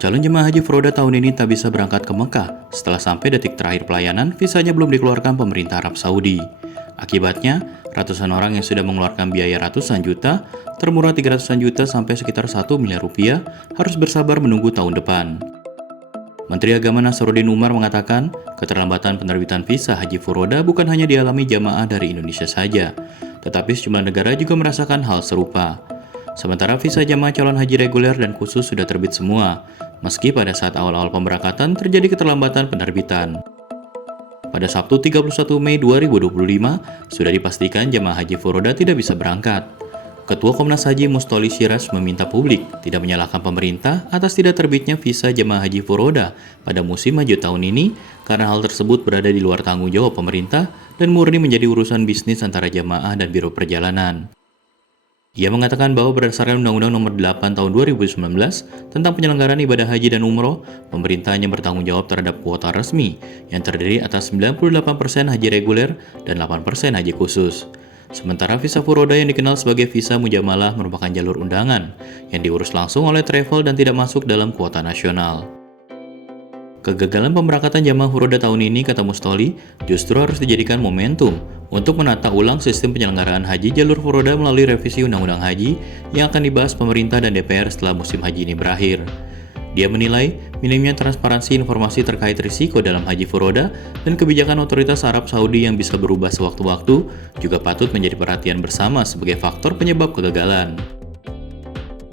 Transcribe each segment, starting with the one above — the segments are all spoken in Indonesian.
Calon jemaah haji Furoda tahun ini tak bisa berangkat ke Mekah setelah sampai detik terakhir pelayanan visanya belum dikeluarkan pemerintah Arab Saudi. Akibatnya, ratusan orang yang sudah mengeluarkan biaya ratusan juta, termurah 300-an juta sampai sekitar 1 miliar rupiah, harus bersabar menunggu tahun depan. Menteri Agama Nasaruddin Umar mengatakan, keterlambatan penerbitan visa haji Furoda bukan hanya dialami jamaah dari Indonesia saja, tetapi sejumlah negara juga merasakan hal serupa. Sementara visa jamaah calon haji reguler dan khusus sudah terbit semua, meski pada saat awal-awal pemberangkatan terjadi keterlambatan penerbitan. Pada Sabtu 31 Mei 2025, sudah dipastikan jamaah haji Furoda tidak bisa berangkat. Ketua Komnas Haji Mustoli Syiraj meminta publik tidak menyalahkan pemerintah atas tidak terbitnya visa jamaah haji Furoda pada musim haji tahun ini karena hal tersebut berada di luar tanggung jawab pemerintah dan murni menjadi urusan bisnis antara jamaah dan biro perjalanan. Ia mengatakan bahwa berdasarkan Undang-Undang Nomor 8 Tahun 2019 tentang penyelenggaraan ibadah haji dan umroh, pemerintah hanya bertanggung jawab terhadap kuota resmi yang terdiri atas 98% haji reguler dan 8% haji khusus. Sementara visa Furoda yang dikenal sebagai visa mujamalah merupakan jalur undangan yang diurus langsung oleh travel dan tidak masuk dalam kuota nasional. Kegagalan pemberangkatan jamaah Furoda tahun ini, kata Mustoli, justru harus dijadikan momentum untuk menata ulang sistem penyelenggaraan haji jalur Furoda melalui revisi Undang-Undang Haji yang akan dibahas pemerintah dan DPR setelah musim haji ini berakhir. Dia menilai minimnya transparansi informasi terkait risiko dalam haji Furoda dan kebijakan otoritas Arab Saudi yang bisa berubah sewaktu-waktu juga patut menjadi perhatian bersama sebagai faktor penyebab kegagalan.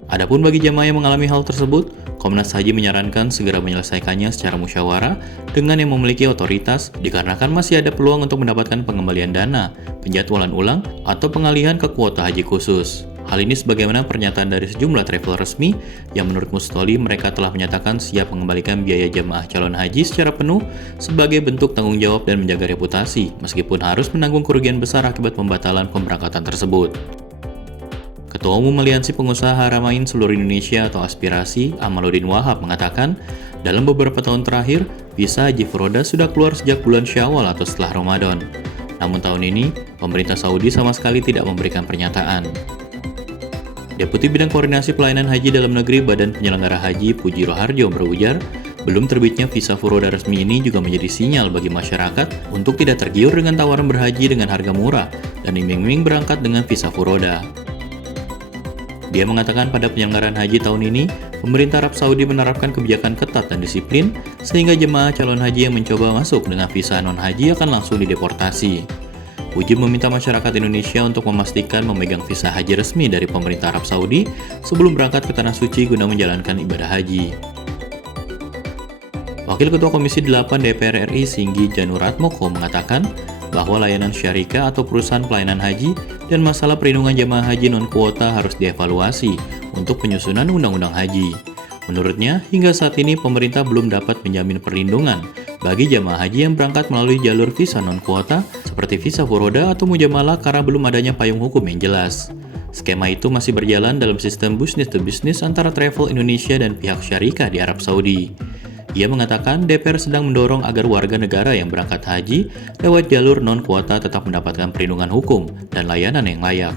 Adapun bagi jamaah yang mengalami hal tersebut, Komnas Haji menyarankan segera menyelesaikannya secara musyawarah dengan yang memiliki otoritas dikarenakan masih ada peluang untuk mendapatkan pengembalian dana, penjadwalan ulang, atau pengalihan ke kuota haji khusus. Hal ini sebagaimana pernyataan dari sejumlah travel resmi yang menurut Mustoli mereka telah menyatakan siap mengembalikan biaya jamaah calon haji secara penuh sebagai bentuk tanggung jawab dan menjaga reputasi meskipun harus menanggung kerugian besar akibat pembatalan pemberangkatan tersebut. Ketua Umum Aliansi Pengusaha Haramain Seluruh Indonesia atau Aspirasi, Amaluddin Wahab mengatakan, dalam beberapa tahun terakhir, visa haji Furoda sudah keluar sejak bulan Syawal atau setelah Ramadan. Namun tahun ini, pemerintah Saudi sama sekali tidak memberikan pernyataan. Deputi Bidang Koordinasi Pelayanan Haji Dalam Negeri Badan Penyelenggara Haji Puji Roharjo berujar, belum terbitnya visa Furoda resmi ini juga menjadi sinyal bagi masyarakat untuk tidak tergiur dengan tawaran berhaji dengan harga murah dan iming-iming berangkat dengan visa Furoda. Dia mengatakan pada penyelenggaraan haji tahun ini, pemerintah Arab Saudi menerapkan kebijakan ketat dan disiplin, sehingga jemaah calon haji yang mencoba masuk dengan visa non-haji akan langsung dideportasi. Puji meminta masyarakat Indonesia untuk memastikan memegang visa haji resmi dari pemerintah Arab Saudi sebelum berangkat ke Tanah Suci guna menjalankan ibadah haji. Wakil Ketua Komisi 8 DPR RI Singgi Januratmoko mengatakan, bahwa layanan syarikah atau perusahaan pelayanan haji dan masalah perlindungan jamaah haji non-kuota harus dievaluasi untuk penyusunan undang-undang haji. Menurutnya, hingga saat ini pemerintah belum dapat menjamin perlindungan bagi jamaah haji yang berangkat melalui jalur visa non-kuota seperti visa Furoda atau mujamalah karena belum adanya payung hukum yang jelas. Skema itu masih berjalan dalam sistem business to business antara travel Indonesia dan pihak syarikah di Arab Saudi. Ia mengatakan DPR sedang mendorong agar warga negara yang berangkat haji lewat jalur non-kuota tetap mendapatkan perlindungan hukum dan layanan yang layak.